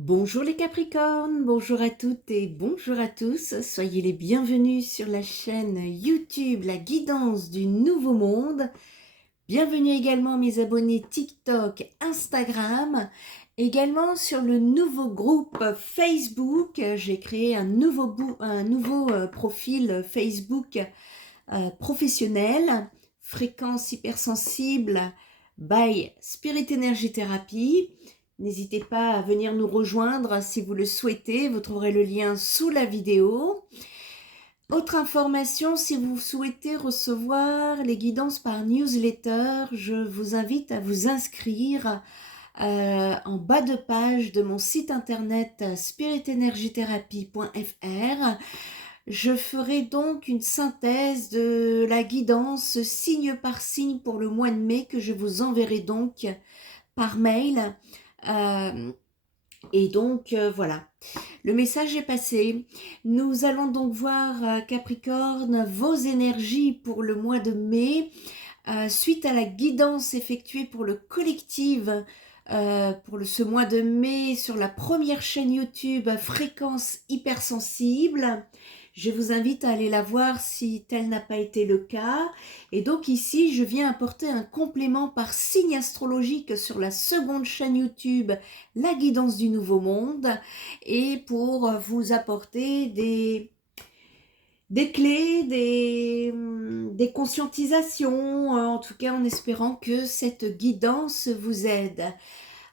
Bonjour les Capricornes, bonjour à toutes et bonjour à tous. Soyez les bienvenus sur la chaîne YouTube La Guidance du Nouveau Monde. Bienvenue également mes abonnés TikTok, Instagram, également sur le nouveau groupe Facebook. J'ai créé un nouveau profil Facebook professionnel, fréquence hypersensible by Spirit Energy Therapy. N'hésitez pas à venir nous rejoindre si vous le souhaitez, vous trouverez le lien sous la vidéo. Autre information, si vous souhaitez recevoir les guidances par newsletter, je vous invite à vous inscrire en bas de page de mon site internet spiritenergytherapy.fr. Je ferai donc une synthèse de la guidance signe par signe pour le mois de mai que je vous enverrai donc par mail. Voilà, le message est passé. Nous allons donc voir Capricorne, vos énergies pour le mois de mai. Suite à la guidance effectuée pour le collectif ce mois de mai sur la première chaîne YouTube Fréquence Hypersensible. Je vous invite à aller la voir si tel n'a pas été le cas. Et donc ici, je viens apporter un complément par signe astrologique sur la seconde chaîne YouTube La Guidance du Nouveau Monde et pour vous apporter des clés, des conscientisations, en tout cas en espérant que cette guidance vous aide.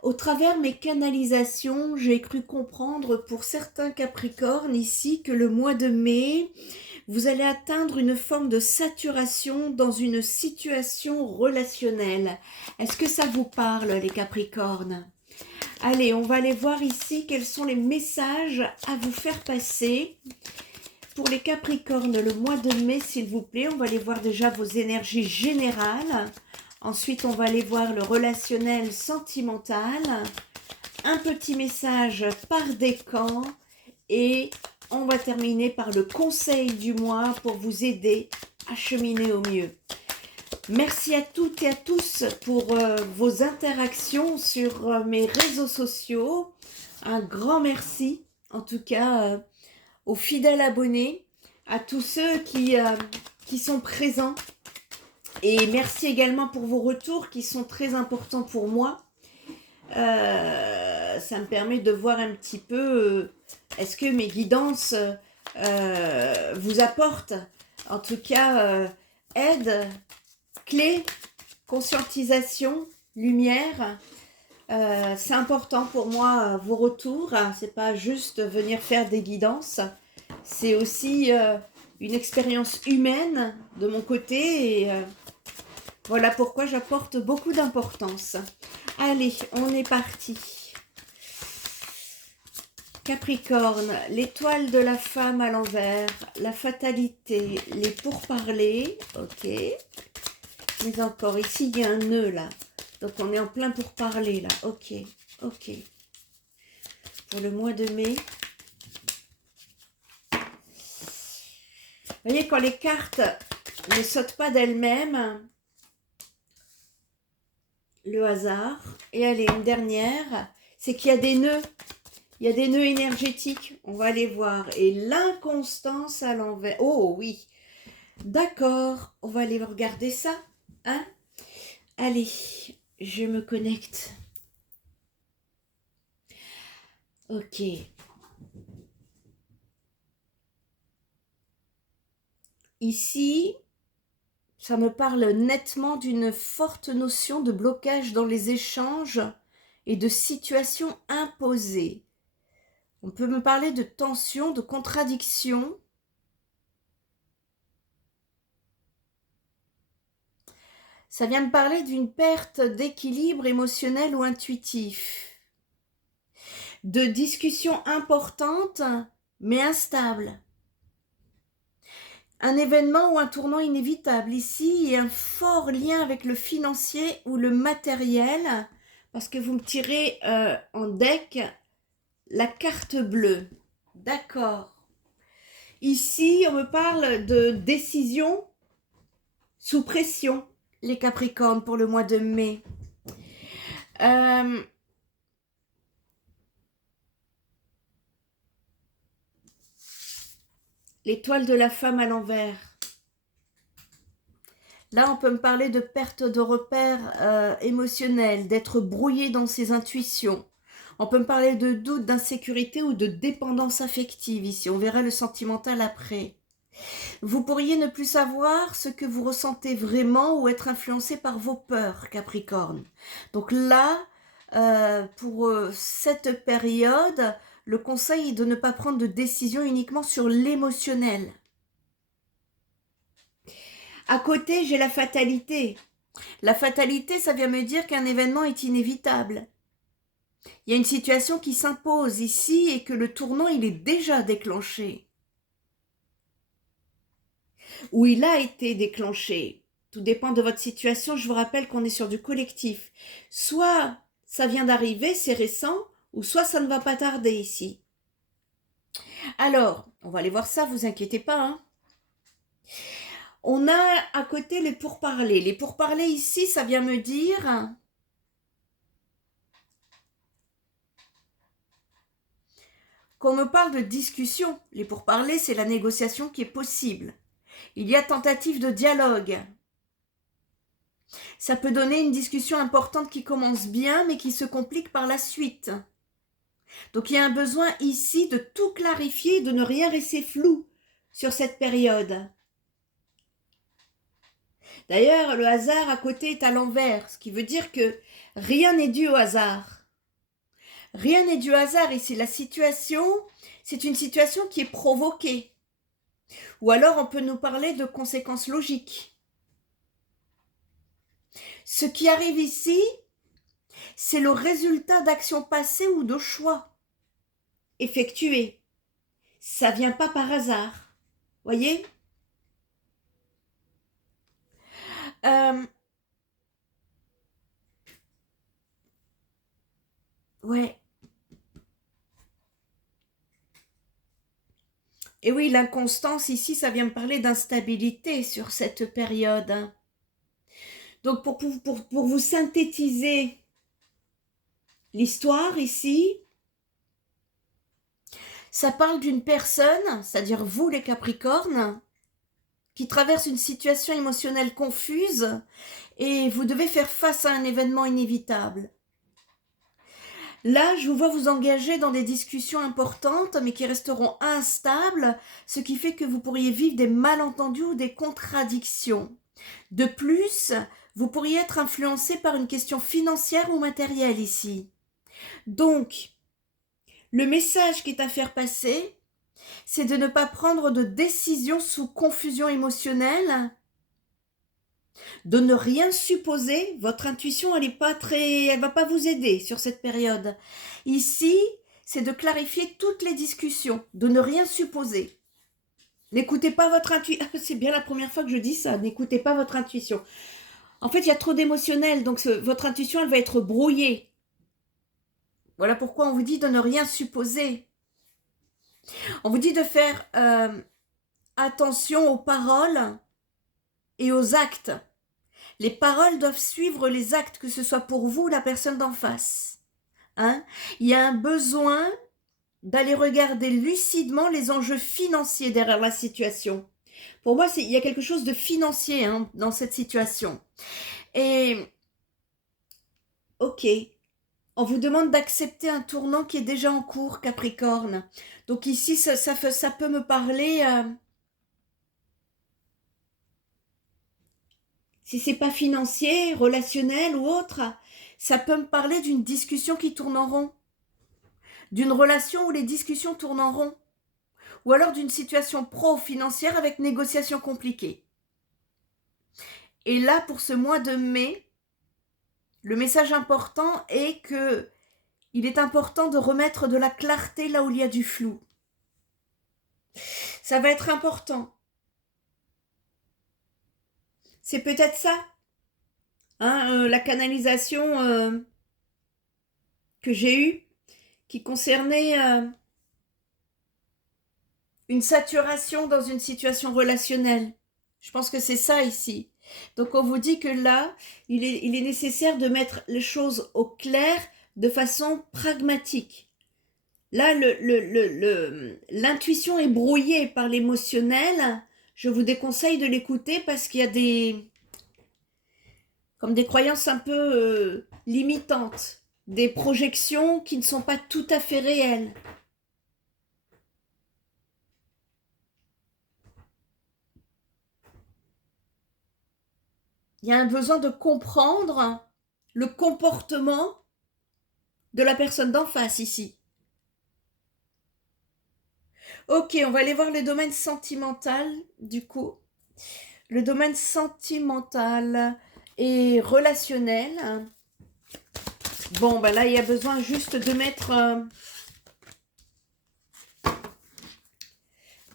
Au travers mes canalisations, j'ai cru comprendre pour certains Capricornes ici que le mois de mai, vous allez atteindre une forme de saturation dans une situation relationnelle. Est-ce que ça vous parle les Capricornes ? Allez, on va aller voir ici quels sont les messages à vous faire passer. Pour les Capricornes, le mois de mai, s'il vous plaît, on va aller voir déjà vos énergies générales. Ensuite, on va aller voir le relationnel sentimental. Un petit message par décan. Et on va terminer par le conseil du mois pour vous aider à cheminer au mieux. Merci à toutes et à tous pour vos interactions sur mes réseaux sociaux. Un grand merci, en tout cas, aux fidèles abonnés, à tous ceux qui sont présents. Et merci également pour vos retours qui sont très importants pour moi. Ça me permet de voir un petit peu est-ce que mes guidances vous apportent, en tout cas, aide, clé, conscientisation, lumière. C'est important pour moi vos retours. C'est pas juste venir faire des guidances. C'est aussi une expérience humaine de mon côté et voilà pourquoi j'apporte beaucoup d'importance. Allez, on est parti. Capricorne, l'étoile de la femme à l'envers, la fatalité, les pourparlers, ok. Mais encore, ici il y a un nœud là, donc on est en plein pourparler là, ok, ok. Pour le mois de mai. Vous voyez, quand les cartes ne sautent pas d'elles-mêmes, le hasard. Et allez, une dernière, c'est qu'il y a des nœuds. Il y a des nœuds énergétiques, on va les voir. Et l'inconstance à l'envers. Oh oui, d'accord, on va aller regarder ça. Hein? Allez, je me connecte. Ok. Ici, ça me parle nettement d'une forte notion de blocage dans les échanges et de situations imposées. On peut me parler de tension, de contradiction. Ça vient me parler d'une perte d'équilibre émotionnel ou intuitif. De discussions importantes mais instables. Un événement ou un tournant inévitable ici et un fort lien avec le financier ou le matériel parce que vous me tirez en deck la carte bleue. D'accord. Ici, on me parle de décision sous pression, les Capricornes, pour le mois de mai. l'étoile de la femme à l'envers. Là, on peut me parler de perte de repères émotionnels, d'être brouillé dans ses intuitions. On peut me parler de doute, d'insécurité ou de dépendance affective ici. On verra le sentimental après. Vous pourriez ne plus savoir ce que vous ressentez vraiment ou être influencé par vos peurs, Capricorne. Donc là, pour cette période, le conseil est de ne pas prendre de décision uniquement sur l'émotionnel. À côté, j'ai la fatalité. La fatalité, ça vient me dire qu'un événement est inévitable. Il y a une situation qui s'impose ici et que le tournant, il est déjà déclenché. Ou il a été déclenché. Tout dépend de votre situation. Je vous rappelle qu'on est sur du collectif. Soit ça vient d'arriver, c'est récent, ou soit ça ne va pas tarder ici. Alors, on va aller voir ça, vous inquiétez pas, hein. On a à côté les pourparlers. Les pourparlers ici, ça vient me dire qu'on me parle de discussion. Les pourparlers, c'est la négociation qui est possible. Il y a tentative de dialogue. Ça peut donner une discussion importante qui commence bien, mais qui se complique par la suite. Donc il y a un besoin ici de tout clarifier, de ne rien rester flou sur cette période. D'ailleurs, le hasard à côté est à l'envers, ce qui veut dire que rien n'est dû au hasard. Rien n'est dû au hasard ici. La situation, c'est une situation qui est provoquée. Ou alors on peut nous parler de conséquences logiques. Ce qui arrive ici, c'est le résultat d'actions passées ou de choix effectués. Ça vient pas par hasard. Voyez ? Ouais. Et oui, l'inconstance ici, ça vient me parler d'instabilité sur cette période. Donc pour vous synthétiser l'histoire ici, ça parle d'une personne, c'est-à-dire vous les Capricornes, qui traverse une situation émotionnelle confuse et vous devez faire face à un événement inévitable. Là, je vous vois vous engager dans des discussions importantes, mais qui resteront instables, ce qui fait que vous pourriez vivre des malentendus ou des contradictions. De plus, vous pourriez être influencé par une question financière ou matérielle ici. Donc, le message qui est à faire passer, c'est de ne pas prendre de décision sous confusion émotionnelle, de ne rien supposer. Votre intuition, elle va pas vous aider sur cette période. Ici, c'est de clarifier toutes les discussions, de ne rien supposer. N'écoutez pas votre intuition. C'est bien la première fois que je dis ça. N'écoutez pas votre intuition. En fait, il y a trop d'émotionnel, donc votre intuition, elle va être brouillée. Voilà pourquoi on vous dit de ne rien supposer. On vous dit de faire attention aux paroles et aux actes. Les paroles doivent suivre les actes, que ce soit pour vous ou la personne d'en face. Hein? Il y a un besoin d'aller regarder lucidement les enjeux financiers derrière la situation. Pour moi, il y a quelque chose de financier dans cette situation. Et, ok, on vous demande d'accepter un tournant qui est déjà en cours, Capricorne. Donc ici, ça peut me parler... si c'est pas financier, relationnel ou autre, ça peut me parler d'une discussion qui tourne en rond. D'une relation où les discussions tournent en rond. Ou alors d'une situation pro-financière avec négociation compliquée. Et là, pour ce mois de mai, le message important est que il est important de remettre de la clarté là où il y a du flou. Ça va être important. C'est peut-être ça, la canalisation que j'ai eue, qui concernait une saturation dans une situation relationnelle. Je pense que c'est ça ici. Donc on vous dit que là, il est nécessaire de mettre les choses au clair de façon pragmatique. Là, l'intuition est brouillée par l'émotionnel. Je vous déconseille de l'écouter parce qu'il y a comme des croyances un peu limitantes, des projections qui ne sont pas tout à fait réelles. Il y a un besoin de comprendre le comportement de la personne d'en face ici. Ok, on va aller voir le domaine sentimental du coup. Le domaine sentimental et relationnel. Bon, ben là, il y a besoin juste de mettre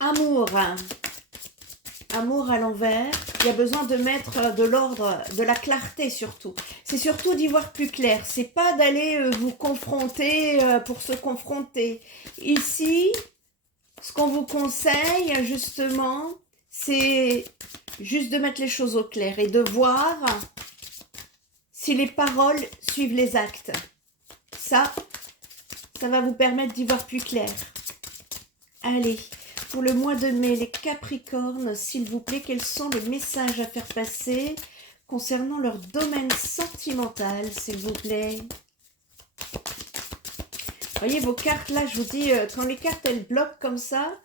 amour. Amour à l'envers. Il y a besoin de mettre de l'ordre, de la clarté surtout. C'est surtout d'y voir plus clair. C'est pas d'aller vous confronter pour se confronter. Ici, ce qu'on vous conseille justement, c'est juste de mettre les choses au clair et de voir si les paroles suivent les actes. Ça va vous permettre d'y voir plus clair. Allez, pour le mois de mai, les Capricornes, s'il vous plaît, quels sont les messages à faire passer concernant leur domaine sentimental, s'il vous plaît? Voyez vos cartes là, je vous dis, quand les cartes elles bloquent comme ça,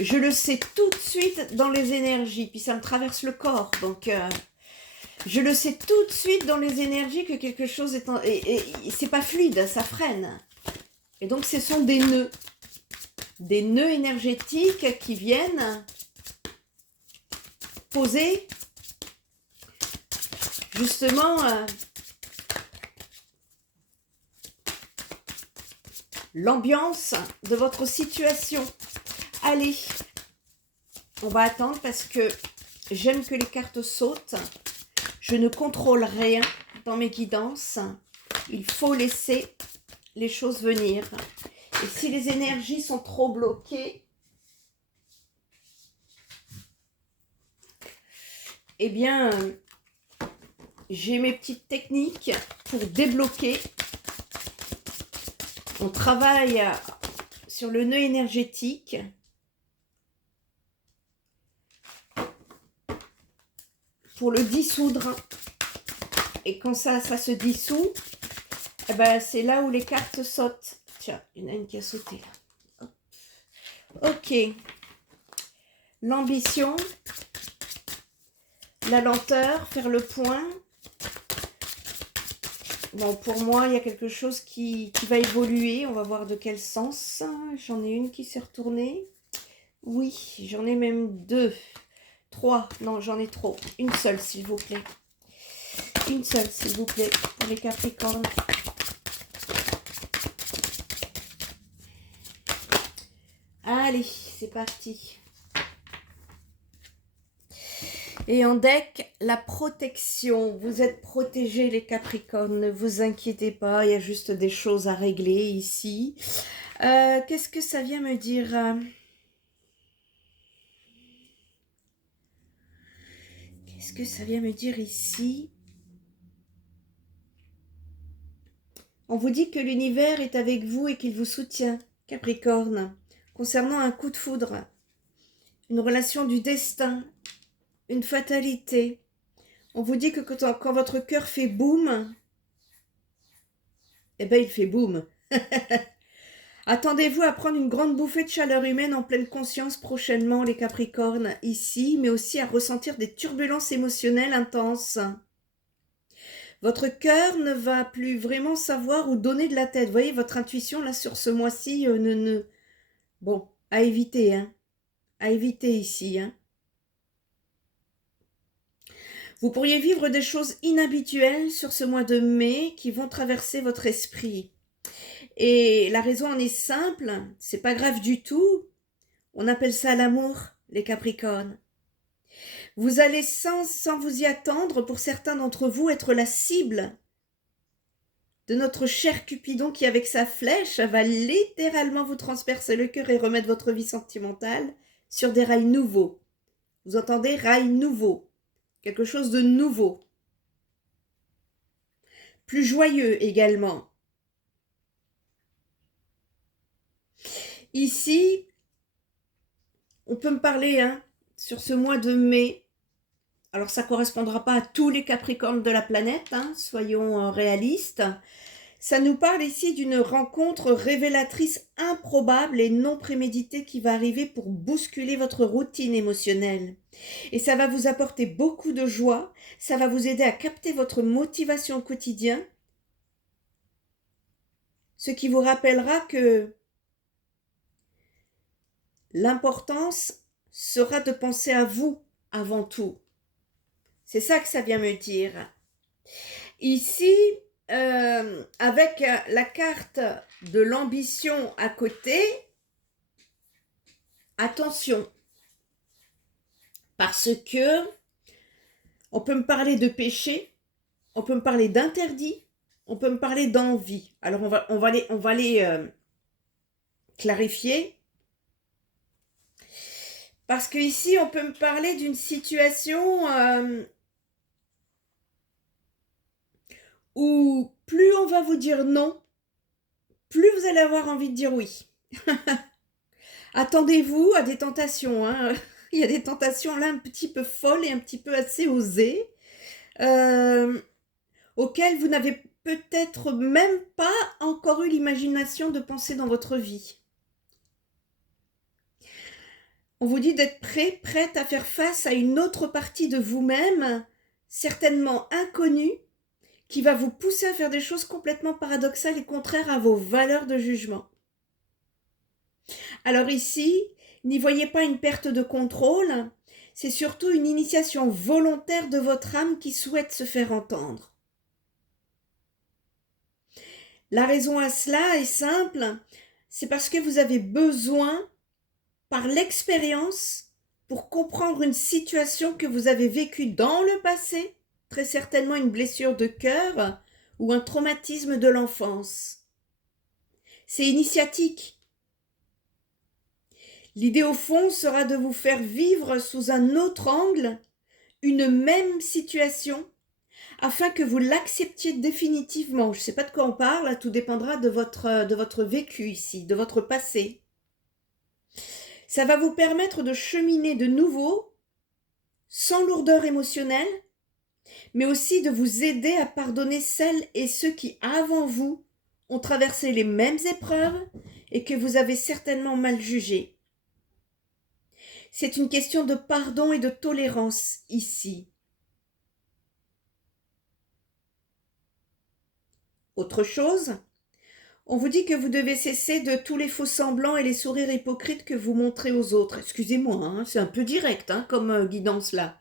je le sais tout de suite dans les énergies, puis ça me traverse le corps, donc je le sais tout de suite dans les énergies que quelque chose est et c'est pas fluide, ça freine. Et donc ce sont des nœuds énergétiques qui viennent poser justement l'ambiance de votre situation. Allez, on va attendre parce que j'aime que les cartes sautent. Je ne contrôle rien dans mes guidances. Il faut laisser les choses venir. Et si les énergies sont trop bloquées, eh bien, j'ai mes petites techniques pour débloquer. On travaille sur le nœud énergétique. Pour le dissoudre. Et quand ça se dissout, eh ben, c'est là où les cartes sautent. Tiens, il y en a une qui a sauté là. Hop. Ok. L'ambition, la lenteur, faire le point. Bon, pour moi, il y a quelque chose qui va évoluer. On va voir de quel sens. J'en ai une qui s'est retournée. Oui, j'en ai même deux. 3, non, j'en ai trop. Une seule, s'il vous plaît. Une seule, s'il vous plaît, pour les Capricornes. Allez, c'est parti. Et en deck, la protection. Vous êtes protégés, les Capricornes. Ne vous inquiétez pas, il y a juste des choses à régler ici. Qu'est-ce que ça vient me dire ? Qu'est-ce que ça vient me dire ici ? On vous dit que l'univers est avec vous et qu'il vous soutient, Capricorne, concernant un coup de foudre, une relation du destin, une fatalité. On vous dit que quand votre cœur fait boum, eh ben il fait boum. Attendez-vous à prendre une grande bouffée de chaleur humaine en pleine conscience prochainement, les Capricornes, ici, mais aussi à ressentir des turbulences émotionnelles intenses. Votre cœur ne va plus vraiment savoir où donner de la tête. Vous voyez, votre intuition, là, sur ce mois-ci, Bon, à éviter, hein. À éviter ici, hein. Vous pourriez vivre des choses inhabituelles sur ce mois de mai qui vont traverser votre esprit. Et la raison en est simple, c'est pas grave du tout. On appelle ça l'amour, les Capricornes. Vous allez sans vous y attendre, pour certains d'entre vous, être la cible de notre cher Cupidon qui, avec sa flèche, va littéralement vous transpercer le cœur et remettre votre vie sentimentale sur des rails nouveaux. Vous entendez? Rails nouveaux. Quelque chose de nouveau. Plus joyeux également. Ici, on peut me parler sur ce mois de mai. Alors, ça ne correspondra pas à tous les Capricornes de la planète, soyons réalistes. Ça nous parle ici d'une rencontre révélatrice improbable et non préméditée qui va arriver pour bousculer votre routine émotionnelle. Et ça va vous apporter beaucoup de joie, ça va vous aider à capter votre motivation au quotidien, ce qui vous rappellera que l'importance sera de penser à vous avant tout. C'est ça que ça vient me dire. Ici, avec la carte de l'ambition à côté, attention, parce que on peut me parler de péché, on peut me parler d'interdit, on peut me parler d'envie. Alors on va les clarifier. Parce que ici on peut me parler d'une situation où plus on va vous dire non, plus vous allez avoir envie de dire oui. Attendez-vous à des tentations. Il y a des tentations là un petit peu folles et un petit peu assez osées, auxquelles vous n'avez peut-être même pas encore eu l'imagination de penser dans votre vie. On vous dit d'être prête à faire face à une autre partie de vous-même, certainement inconnue, qui va vous pousser à faire des choses complètement paradoxales et contraires à vos valeurs de jugement. Alors ici, n'y voyez pas une perte de contrôle, c'est surtout une initiation volontaire de votre âme qui souhaite se faire entendre. La raison à cela est simple, c'est parce que vous avez besoin, par l'expérience, pour comprendre une situation que vous avez vécue dans le passé, très certainement une blessure de cœur ou un traumatisme de l'enfance. C'est initiatique. L'idée au fond sera de vous faire vivre sous un autre angle une même situation afin que vous l'acceptiez définitivement. Je ne sais pas de quoi on parle, tout dépendra de votre vécu ici, de votre passé. Ça va vous permettre de cheminer de nouveau, sans lourdeur émotionnelle, mais aussi de vous aider à pardonner celles et ceux qui, avant vous, ont traversé les mêmes épreuves et que vous avez certainement mal jugés. C'est une question de pardon et de tolérance ici. Autre chose, on vous dit que vous devez cesser de tous les faux-semblants et les sourires hypocrites que vous montrez aux autres. Excusez-moi, c'est un peu direct comme guidance là.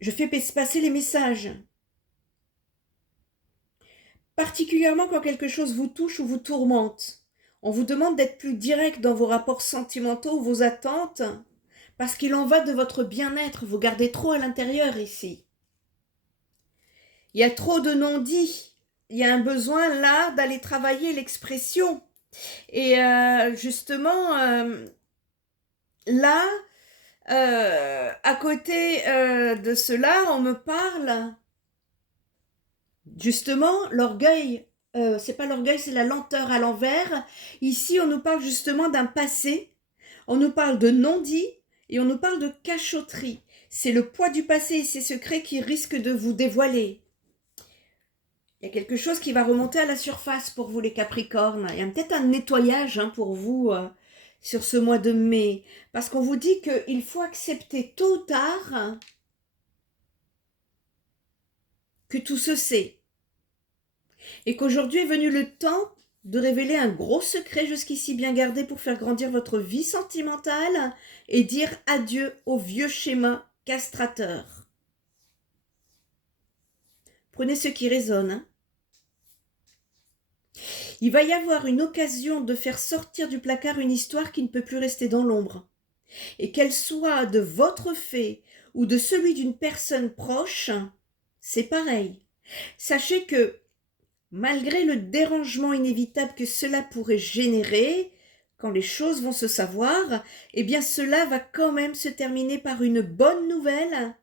Je fais passer les messages. Particulièrement quand quelque chose vous touche ou vous tourmente. On vous demande d'être plus direct dans vos rapports sentimentaux ou vos attentes, parce qu'il en va de votre bien-être. Vous gardez trop à l'intérieur ici. Il y a trop de non-dits. Il y a un besoin là d'aller travailler l'expression. Et justement, là, à côté de cela, on me parle justement l'orgueil. C'est pas l'orgueil, c'est la lenteur à l'envers. Ici, on nous parle justement d'un passé. On nous parle de non-dit et on nous parle de cachotterie. C'est le poids du passé et ses secrets qui risquent de vous dévoiler. Il y a quelque chose qui va remonter à la surface pour vous les Capricornes. Il y a peut-être un nettoyage pour vous sur ce mois de mai. Parce qu'on vous dit qu'il faut accepter tôt ou tard que tout se sait. Et qu'aujourd'hui est venu le temps de révéler un gros secret jusqu'ici bien gardé pour faire grandir votre vie sentimentale et dire adieu au vieux schéma castrateur. Prenez ce qui résonne. Il va y avoir une occasion de faire sortir du placard une histoire qui ne peut plus rester dans l'ombre. Et qu'elle soit de votre fait ou de celui d'une personne proche, c'est pareil. Sachez que, malgré le dérangement inévitable que cela pourrait générer, quand les choses vont se savoir, eh bien cela va quand même se terminer par une bonne nouvelle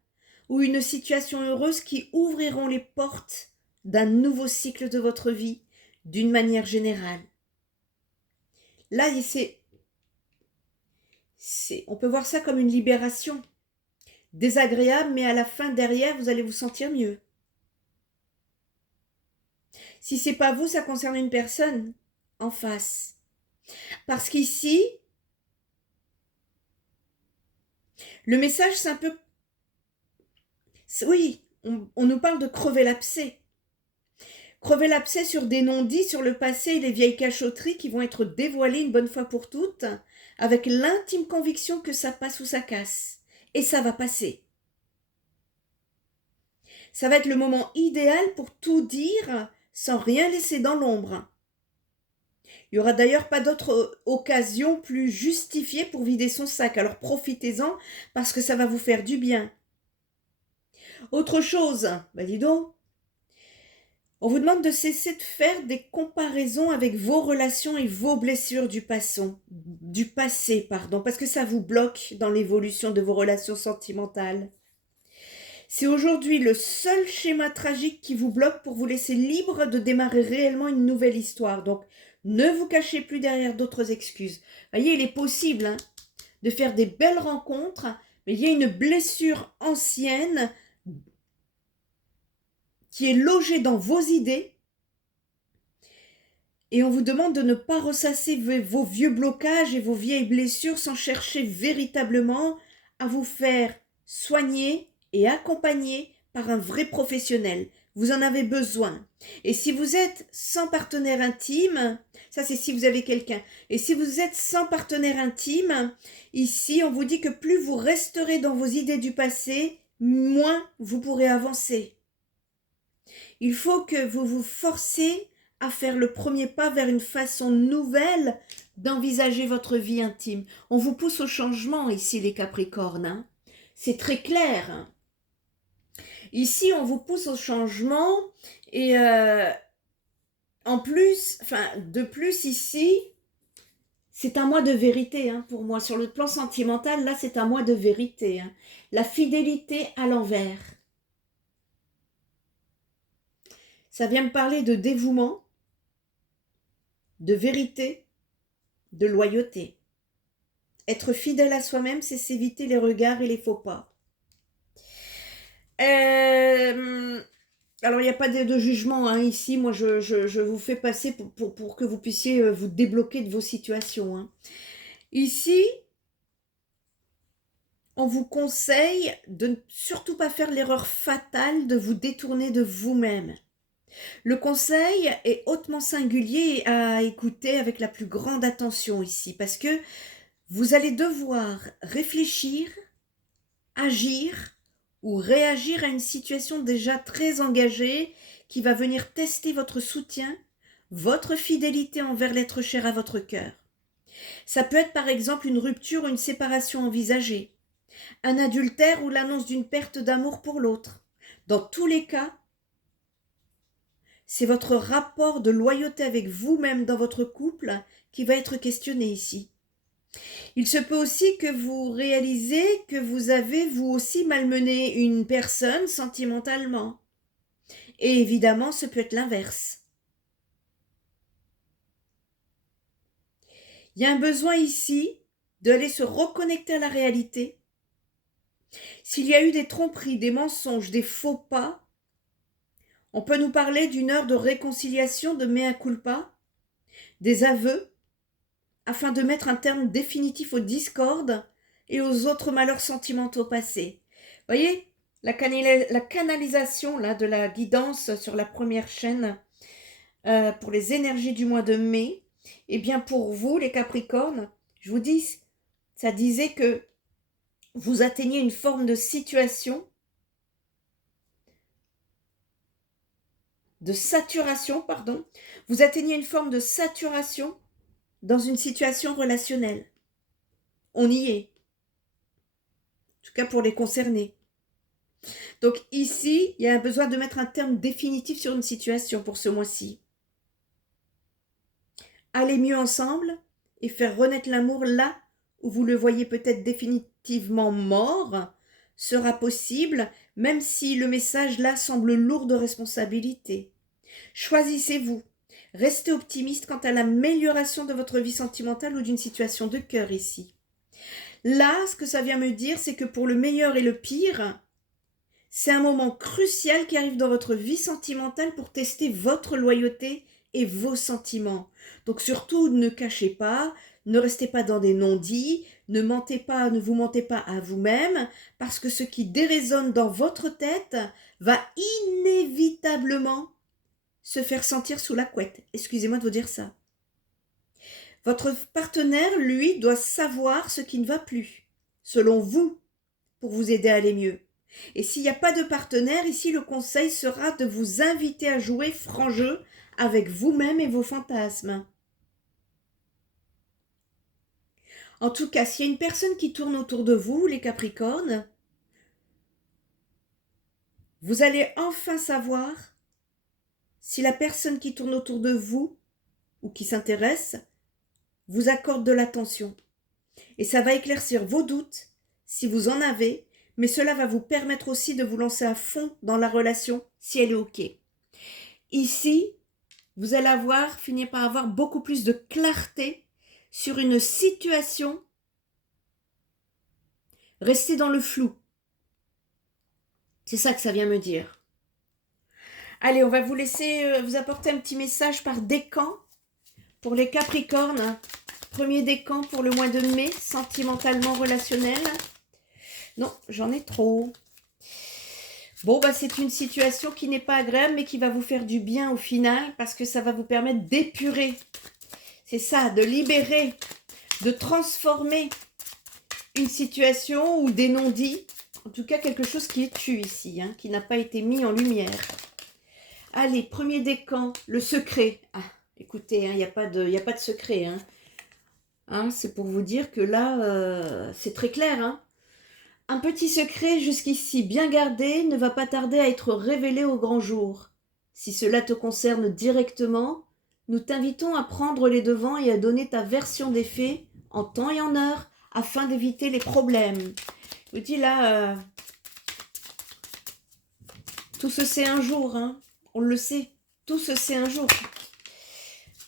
ou une situation heureuse qui ouvriront les portes d'un nouveau cycle de votre vie, d'une manière générale. Là, c'est On peut voir ça comme une libération. Désagréable, mais à la fin, derrière, vous allez vous sentir mieux. Si c'est pas vous, ça concerne une personne en face. Parce qu'ici, le message, c'est un peu... Oui, on nous parle de crever l'abcès. Crever l'abcès sur des non-dits, sur le passé et les vieilles cachotteries qui vont être dévoilées une bonne fois pour toutes, avec l'intime conviction que ça passe ou ça casse. Et ça va passer. Ça va être le moment idéal pour tout dire sans rien laisser dans l'ombre. Il n'y aura d'ailleurs pas d'autre occasion plus justifiée pour vider son sac, alors profitez-en parce que ça va vous faire du bien. Autre chose, dis donc, on vous demande de cesser de faire des comparaisons avec vos relations et vos blessures du passé, parce que ça vous bloque dans l'évolution de vos relations sentimentales. C'est aujourd'hui le seul schéma tragique qui vous bloque pour vous laisser libre de démarrer réellement une nouvelle histoire. Donc, ne vous cachez plus derrière d'autres excuses. Voyez, il est possible de faire des belles rencontres, mais il y a une blessure ancienne qui est logée dans vos idées et on vous demande de ne pas ressasser vos vieux blocages et vos vieilles blessures sans chercher véritablement à vous faire soigner et accompagner par un vrai professionnel. Vous en avez besoin. Et si vous êtes sans partenaire intime, ça c'est si vous avez quelqu'un, et si vous êtes sans partenaire intime, ici on vous dit que plus vous resterez dans vos idées du passé, moins vous pourrez avancer. Il faut que vous vous forcez à faire le premier pas vers une façon nouvelle d'envisager votre vie intime. On vous pousse au changement ici les Capricornes. C'est très clair. Ici, on vous pousse au changement et de plus ici, c'est un mois de vérité pour moi. Sur le plan sentimental, là, c'est un mois de vérité. La fidélité à l'envers. Ça vient me parler de dévouement, de vérité, de loyauté. Être fidèle à soi-même, c'est s'éviter les regards et les faux pas. Alors, il n'y a pas de jugement ici. Moi, je vous fais passer pour que vous puissiez vous débloquer de vos situations. Ici, on vous conseille de ne surtout pas faire l'erreur fatale de vous détourner de vous-même. Le conseil est hautement singulier à écouter avec la plus grande attention ici, parce que vous allez devoir réfléchir, agir ou réagir à une situation déjà très engagée qui va venir tester votre soutien, votre fidélité envers l'être cher à votre cœur. Ça peut être par exemple une rupture ou une séparation envisagée, un adultère ou l'annonce d'une perte d'amour pour l'autre. Dans tous les cas, c'est votre rapport de loyauté avec vous-même dans votre couple qui va être questionné ici. Il se peut aussi que vous réalisez que vous avez vous aussi malmené une personne sentimentalement. Et évidemment, ce peut être l'inverse. Il y a un besoin ici d'aller se reconnecter à la réalité. S'il y a eu des tromperies, des mensonges, des faux pas, on peut nous parler d'une heure de réconciliation, de mea culpa, des aveux, afin de mettre un terme définitif aux discordes et aux autres malheurs sentimentaux passés. Voyez, la canalisation là, de la guidance sur la première chaîne pour les énergies du mois de mai, eh bien pour vous les Capricornes, je vous dis, ça disait que vous atteignez une forme de situation de saturation, vous atteignez une forme de saturation dans une situation relationnelle. On y est. En tout cas pour les concernés. Donc ici, il y a un besoin de mettre un terme définitif sur une situation pour ce mois-ci. Allez mieux ensemble et faire renaître l'amour là où vous le voyez peut-être définitivement mort sera possible, même si le message là semble lourd de responsabilité. Choisissez-vous. Restez optimiste quant à l'amélioration de votre vie sentimentale ou d'une situation de cœur ici. Là, ce que ça vient me dire, c'est que pour le meilleur et le pire, c'est un moment crucial qui arrive dans votre vie sentimentale pour tester votre loyauté et vos sentiments. Donc surtout, ne cachez pas, ne restez pas dans des non-dits, ne mentez pas, ne vous mentez pas à vous-même, parce que ce qui dérésonne dans votre tête va inévitablement se faire sentir sous la couette. Excusez-moi de vous dire ça. Votre partenaire, lui, doit savoir ce qui ne va plus, selon vous, pour vous aider à aller mieux. Et s'il n'y a pas de partenaire, ici le conseil sera de vous inviter à jouer franc jeu avec vous-même et vos fantasmes. En tout cas, s'il y a une personne qui tourne autour de vous, les Capricornes, vous allez enfin savoir si la personne qui tourne autour de vous ou qui s'intéresse vous accorde de l'attention. Et ça va éclaircir vos doutes, si vous en avez, mais cela va vous permettre aussi de vous lancer à fond dans la relation, si elle est OK. Ici, vous allez finir par avoir beaucoup plus de clarté sur une situation. Restez dans le flou. C'est ça que ça vient me dire. Allez, on va vous laisser vous apporter un petit message par décan pour les Capricornes. Premier décan pour le mois de mai, sentimentalement relationnel. Non, j'en ai trop. Bon, bah c'est une situation qui n'est pas agréable, mais qui va vous faire du bien au final, parce que ça va vous permettre d'épurer. C'est ça, de libérer, de transformer une situation ou des non-dits. En tout cas, quelque chose qui est tu ici, qui n'a pas été mis en lumière. Allez, premier décan, le secret. Ah, écoutez, il n'y a pas de secret. C'est pour vous dire que là, c'est très clair. Un petit secret jusqu'ici bien gardé ne va pas tarder à être révélé au grand jour. Si cela te concerne directement, nous t'invitons à prendre les devants et à donner ta version des faits en temps et en heure afin d'éviter les problèmes. Je vous dis là, tout se sait un jour, on le sait, tout se sait un jour.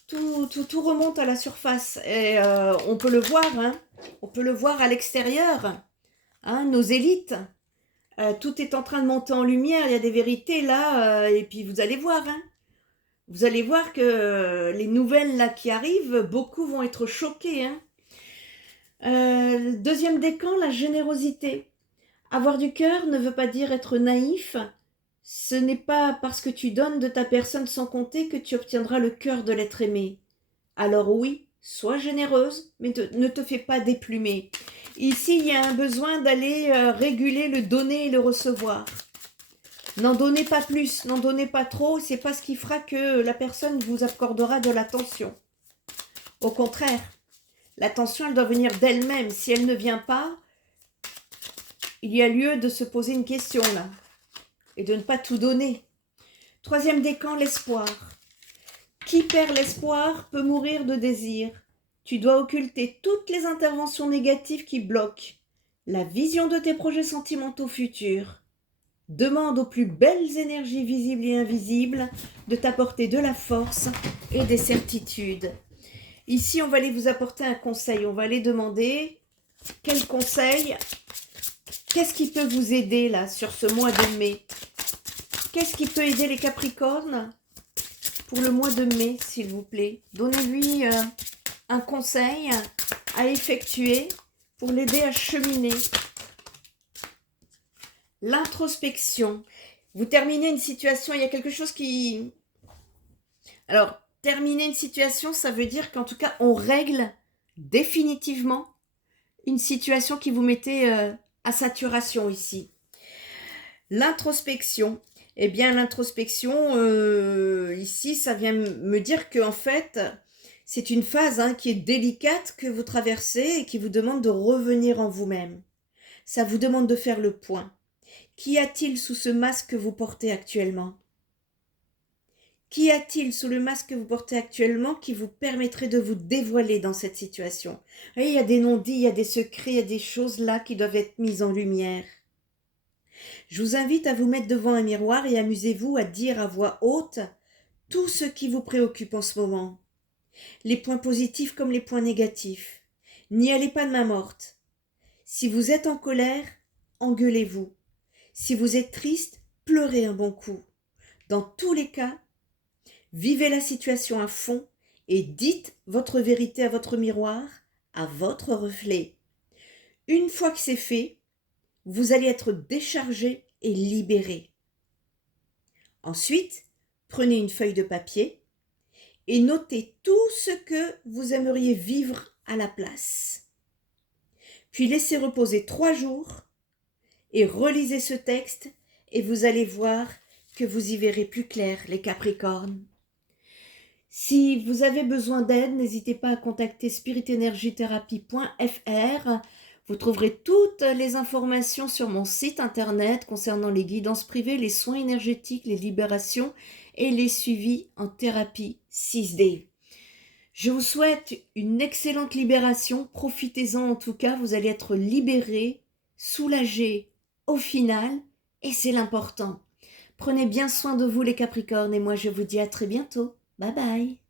Tout remonte à la surface et on peut le voir, on peut le voir à l'extérieur. Nos élites, tout est en train de monter en lumière, il y a des vérités là, et puis vous allez voir, vous allez voir que les nouvelles là qui arrivent, beaucoup vont être choqués. Deuxième décan, la générosité. Avoir du cœur ne veut pas dire être naïf, ce n'est pas parce que tu donnes de ta personne sans compter que tu obtiendras le cœur de l'être aimé. Alors oui, sois généreuse, mais ne te fais pas déplumer. Ici, il y a un besoin d'aller réguler le donner et le recevoir. N'en donnez pas plus, n'en donnez pas trop, c'est pas ce qui fera que la personne vous accordera de l'attention. Au contraire, l'attention, elle doit venir d'elle-même. Si elle ne vient pas, il y a lieu de se poser une question là, et de ne pas tout donner. Troisième décan, l'espoir. Qui perd l'espoir peut mourir de désir. Tu dois occulter toutes les interventions négatives qui bloquent la vision de tes projets sentimentaux futurs. Demande aux plus belles énergies visibles et invisibles de t'apporter de la force et des certitudes. Ici, on va aller vous apporter un conseil. On va aller demander quel conseil, qu'est-ce qui peut vous aider là sur ce mois de mai? Qu'est-ce qui peut aider les Capricornes pour le mois de mai, s'il vous plaît? Donnez-lui un conseil à effectuer pour l'aider à cheminer. L'introspection. Vous terminez une situation, il y a quelque chose qui... Alors, terminer une situation, ça veut dire qu'en tout cas, on règle définitivement une situation qui vous mettait à saturation ici. L'introspection. Eh bien, l'introspection, ici, ça vient me dire qu'en fait, c'est une phase qui est délicate que vous traversez et qui vous demande de revenir en vous-même. Ça vous demande de faire le point. Qu'y a-t-il sous ce masque que vous portez actuellement? Qu'y a-t-il sous le masque que vous portez actuellement qui vous permettrait de vous dévoiler dans cette situation? Vous voyez, il y a des non-dits, il y a des secrets, il y a des choses là qui doivent être mises en lumière. Je vous invite à vous mettre devant un miroir et amusez-vous à dire à voix haute tout ce qui vous préoccupe en ce moment. Les points positifs comme les points négatifs. N'y allez pas de main morte. Si vous êtes en colère, engueulez-vous. Si vous êtes triste, pleurez un bon coup. Dans tous les cas, vivez la situation à fond et dites votre vérité à votre miroir, à votre reflet. Une fois que c'est fait, vous allez être déchargé et libéré. Ensuite, prenez une feuille de papier et notez tout ce que vous aimeriez vivre à la place. Puis laissez reposer 3 jours et relisez ce texte et vous allez voir que vous y verrez plus clair, les Capricornes. Si vous avez besoin d'aide, n'hésitez pas à contacter spiritenergytherapy.fr. Vous trouverez toutes les informations sur mon site internet concernant les guidances privées, les soins énergétiques, les libérations et les suivis en thérapie 6D. Je vous souhaite une excellente libération. Profitez-en en tout cas, vous allez être libérés, soulagés au final et c'est l'important. Prenez bien soin de vous les Capricornes et moi je vous dis à très bientôt. Bye bye.